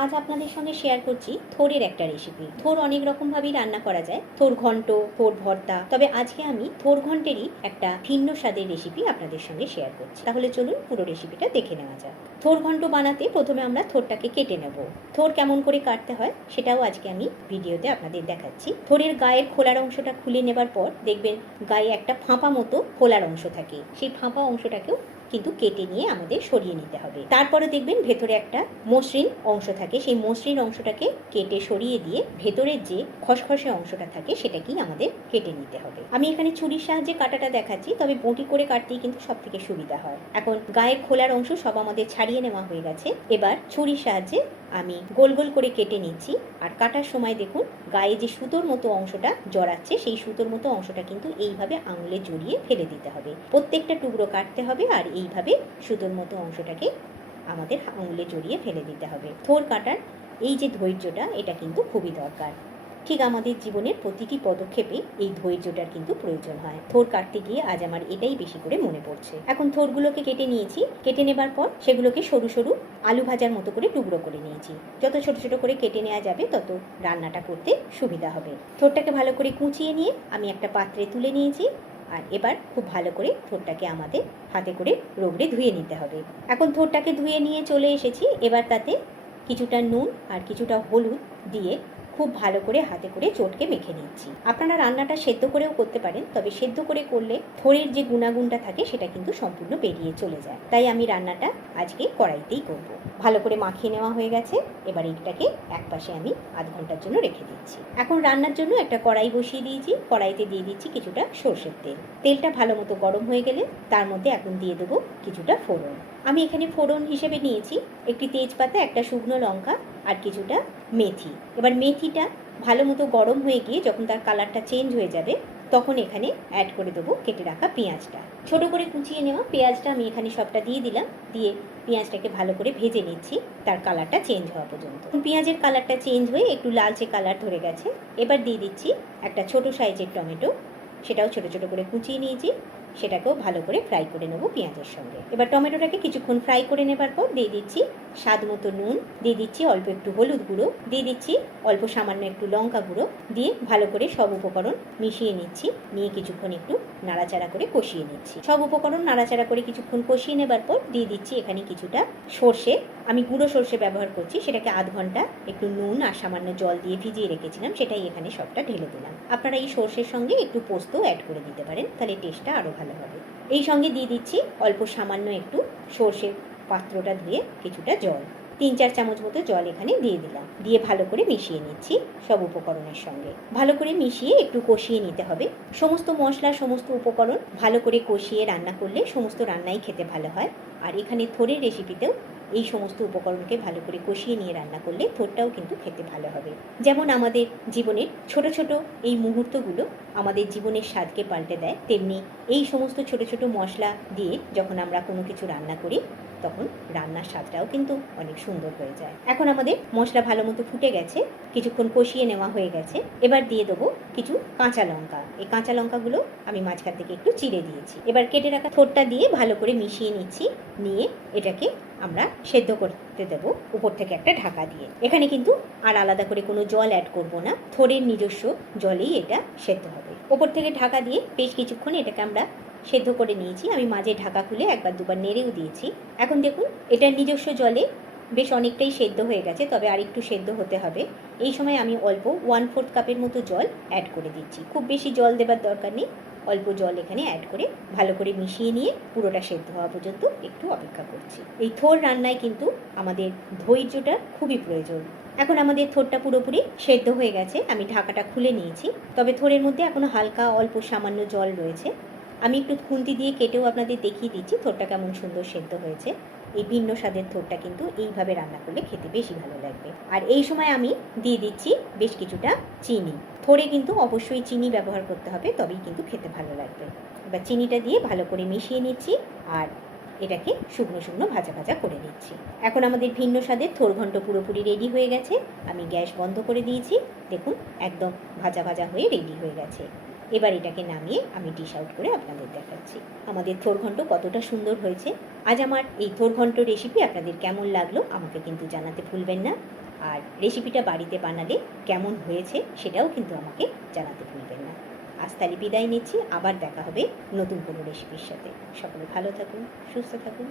আজ আপনাদের সঙ্গে শেয়ার করছি থোরের একটা রেসিপি। থোর অনেক রকমভাবেই রান্না করা যায়, থোর ঘন্ট, থোর ভর্তা। তবে আজকে আমি থোর ঘন্টেরই একটা ভিন্ন স্বাদের রেসিপি আপনাদের সঙ্গে শেয়ার করছি। তাহলে চলুন পুরো রেসিপিটা দেখে নেওয়া যাক। থোর ঘন্ট বানাতে প্রথমে আমরা থোরটাকে কেটে নেব। থোর কেমন করে কাটতে হয় সেটাও আজকে আমি ভিডিওতে আপনাদের দেখাচ্ছি। থোরের গায়ের খোলার অংশটা খুলে নেবার পর দেখবেন গায়ে একটা ফাঁপা মতো খোলার অংশ থাকে, সেই ফাঁপা অংশটাকেও কিন্তু কেটে নিয়ে আমাদের সরিয়ে নিতে হবে। তারপরে দেখবেন ভেতরে একটা মসৃণ অংশ থাকে, সেই মসৃণ অংশটাকে কেটে সরিয়ে দিয়ে ভেতরের যে খসখসে অংশটা থাকে সেটাকেই আমাদের কেটে নিতে হবে। আমি এখানে ছুরির সাহায্যে কাটাটা দেখাচ্ছি, তবে বটি করে কাটতেই কিন্তু সব থেকে সুবিধা হয়। এখন গায়ের খোলার অংশ সব আমাদের ছাড়িয়ে নেওয়া হয়ে গেছে। এবার ছুরির সাহায্যে আমি গোল গোল করে কেটে নিচ্ছি। আর কাটার সময় দেখুন গায়ে যে সুতোর মতো অংশটা জড়াচ্ছে, সেই সুতোর মতো অংশটা কিন্তু এইভাবে আঙুলে জড়িয়ে ফেলে দিতে হবে। প্রত্যেকটা টুকরো কাটতে হবে আর এইভাবে সুতোর মতো অংশটাকে আমাদের আঙুলে জড়িয়ে ফেলে দিতে হবে। থোর কাটার এই যে ধৈর্যটা, এটা কিন্তু খুবই দরকার। ঠিক আমাদের জীবনের প্রতিটি পদক্ষেপে এই ধৈর্যটার কিন্তু প্রয়োজন হয়। থোর কাটতে গিয়ে আজ আমার এটাই বেশি করে মনে পড়ছে। এখন থোরগুলোকে কেটে নিয়েছি। কেটে নেবার পর সেগুলোকে সরু সরু আলু ভাজার মতো করে টুকরো করে নিয়েছি। যত ছোট ছোট করে কেটে নেওয়া যাবে তত রান্নাটা করতে সুবিধা হবে। থোরটাকে ভালো করে কুচিয়ে নিয়ে আমি একটা পাত্রে তুলে নিয়েছি। আর এবার খুব ভালো করে থোরটাকে আমাদের হাতে করে রগড়ে ধুয়ে নিতে হবে। এখন থোরটাকে ধুয়ে নিয়ে চলে এসেছি। এবার তাতে কিছুটা নুন আর কিছুটা হলুদ দিয়ে খুব ভালো করে হাতে করে চটকে মেখে নিচ্ছি। আপনারা রান্নাটা সেদ্ধ করেও করতে পারেন, তবে সেদ্ধ করে করলে থোরের যে গুণাগুণটা থাকে সেটা কিন্তু সম্পূর্ণ বেরিয়ে চলে যায়। তাই আমি রান্নাটা আজকে কড়াইতেই করব। ভালো করে মাখিয়ে নেওয়া হয়ে গেছে। এবার এইটাকে একপাশে আমি আধ ঘন্টার জন্য রেখে দিচ্ছি। এখন রান্নার জন্য একটা কড়াই বসিয়ে দিয়েছি। কড়াইতে দিয়ে দিচ্ছি কিছুটা সর্ষের তেল। তেলটা ভালো মতো গরম হয়ে গেলে তার মধ্যে এখন দিয়ে দেবো কিছুটা ফোড়ন। আমি এখানে ফোড়ন হিসেবে নিয়েছি একটি তেজপাতা, একটা শুকনো লঙ্কা আর কিছুটা মেথি। এবার মেথিটা ভালো মতো গরম হয়ে গিয়ে যখন তার কালারটা চেঞ্জ হয়ে যাবে তখন এখানে অ্যাড করে দেবো কেটে রাখা পেঁয়াজটা। ছোট করে কুচিয়ে নেওয়া পেঁয়াজটা আমি এখানে সবটা দিয়ে দিলাম। দিয়ে পেঁয়াজটাকে ভালো করে ভেজে নিচ্ছি তার কালারটা চেঞ্জ হওয়া পর্যন্ত। পেঁয়াজের কালারটা চেঞ্জ হয়ে একটু লালচে কালার ধরে গেছে। এবার দিয়ে দিচ্ছি একটা ছোট সাইজের টমেটো, সেটাও ছোট ছোট করে কুচিয়ে নিয়েছি। সেটাকেও ভালো করে ফ্রাই করে নেবো পেঁয়াজের সঙ্গে। এবার টমেটোটাকে কিছুক্ষণ ফ্রাই করে নেবার পর দিয়ে দিচ্ছি স্বাদ মতো নুন, দিয়ে দিচ্ছি অল্প একটু হলুদ গুঁড়ো, দিয়ে দিচ্ছি অল্প সামান্য একটু লঙ্কা গুঁড়ো, দিয়ে ভালো করে সব উপকরণ মিশিয়ে নিচ্ছি। নিয়ে কিছুক্ষণ একটু নাড়াচাড়া করে কষিয়ে নিচ্ছি। সব উপকরণ নাড়াচাড়া করে কিছুক্ষণ কষিয়ে নেবার পর দিয়ে দিচ্ছি এখানে কিছুটা সর্ষে। আমি গুঁড়ো সর্ষে ব্যবহার করছি, সেটাকে আধ ঘন্টা একটু নুন আর সামান্য জল দিয়ে ভিজিয়ে রেখেছিলাম, সেটাই এখানে সবটা ঢেলে দিলাম। আপনারা এই সর্ষের সঙ্গে একটু পোস্ত অ্যাড করে দিতে পারেন, তাহলে টেস্টটা আরও ভালো হবে। এই সঙ্গে দিয়ে দিচ্ছি অল্প সামান্য একটু সর্ষের পাত্রটা ধুয়ে কিছুটা জল, 3-4 চামচ মতো জল এখানে দিয়ে দিলাম। দিয়ে ভালো করে মিশিয়ে নিচ্ছি সব উপকরণের সঙ্গে। ভালো করে মিশিয়ে একটু কষিয়ে নিতে হবে। সমস্ত মশলা সমস্ত উপকরণ ভালো করে কষিয়ে রান্না করলে সমস্ত রান্নাই খেতে ভালো হয়। আর এখানে থোরের রেসিপিতেও এই সমস্ত উপকরণকে ভালো করে কষিয়ে নিয়ে রান্না করলে থোরটাও কিন্তু খেতে ভালো হবে। যেমন আমাদের জীবনের ছোট ছোট এই মুহূর্তগুলো আমাদের জীবনের স্বাদকে পাল্টে দেয়, তেমনি এই সমস্ত ছোট ছোট মশলা দিয়ে যখন আমরা কোনো কিছু রান্না করি তখন রান্নার স্বাদটাও কিন্তু অনেক সুন্দর হয়ে যায়। এখন আমাদের মশলা ভালো মতো ফুটে গেছে, কিছুক্ষণ কষিয়ে নেওয়া হয়ে গেছে। এবার দিয়ে দেবো কিছু কাঁচা লঙ্কা। এই কাঁচা লঙ্কাগুলো আমি মাঝখান থেকে একটু চিড়ে দিয়েছি। এবার কেটে রাখা থোরটা দিয়ে ভালো করে মিশিয়ে নিচ্ছি। নিয়ে এটাকে আমরা সেদ্ধ করতে দেবো উপর থেকে একটা ঢাকা দিয়ে। এখানে কিন্তু আর আলাদা করে কোনো জল অ্যাড করব না, থোরের নিজস্ব জলেই এটা সেদ্ধ হবে। ওপর থেকে ঢাকা দিয়ে বেশ কিছুক্ষণ এটাকে আমরা সেদ্ধ করে নিয়েছি। আমি মাঝে ঢাকা খুলে একবার দুবার নেড়েও দিয়েছি। এখন দেখুন এটার নিজস্ব জলে বেশ অনেকটাই সেদ্ধ হয়ে গেছে, তবে আর একটু সেদ্ধ হতে হবে। এই সময় আমি অল্প 1/4 কাপের মতো জল অ্যাড করে দিচ্ছি। খুব বেশি জল দেবার দরকার নেই, অল্প জল এখানে অ্যাড করে ভালো করে মিশিয়ে নিয়ে পুরোটা সেদ্ধ হওয়া পর্যন্ত একটু অপেক্ষা করছি। এই থোর রান্নায় কিন্তু আমাদের ধৈর্যটা খুবই প্রয়োজন। এখন আমাদের থোরটা পুরোপুরি সেদ্ধ হয়ে গেছে। আমি ঢাকাটা খুলে নিয়েছি, তবে থোরের মধ্যে এখনো হালকা অল্প সামান্য জল রয়েছে। আমি একটু খুন্তি দিয়ে কেটেও আপনাদের দেখিয়ে দিচ্ছি থোরটা কেমন সুন্দর সেদ্ধ হয়েছে। এই ভিন্ন স্বাদের থোরটা কিন্তু এইভাবে রান্না করলে খেতে বেশি ভালো লাগবে। আর এই সময় আমি দিয়ে দিচ্ছি বেশ কিছুটা চিনি। থোরে কিন্তু অবশ্যই চিনি ব্যবহার করতে হবে, তবেই কিন্তু খেতে ভালো লাগবে। এবার চিনিটা দিয়ে ভালো করে মিশিয়ে নিচ্ছি আর এটাকে শুকনো শুকনো ভাজা ভাজা করে নিচ্ছি। এখন আমাদের ভিন্ন স্বাদের থোর ঘন্ট পুরোপুরি রেডি হয়ে গেছে। আমি গ্যাস বন্ধ করে দিয়েছি। দেখুন একদম ভাজা ভাজা হয়ে রেডি হয়ে গেছে। এবার এটাকে নামিয়ে আমি ডিশ আউট করে আপনাদের দেখাচ্ছি আমাদের থোর ঘন্ট কতটা সুন্দর হয়েছে। আজ আমার এই থোর ঘন্ট রেসিপি আপনাদের কেমন লাগলো আমাকে কিন্তু জানাতে ভুলবেন না। আর রেসিপিটা বাড়িতে বানালে কেমন হয়েছে সেটাও কিন্তু আমাকে জানাতে ভুলবেন না। আজ তাহলে বিদায় নিচ্ছি, আবার দেখা হবে নতুন কোনো রেসিপির সাথে। সকলে ভালো থাকুন, সুস্থ থাকুন।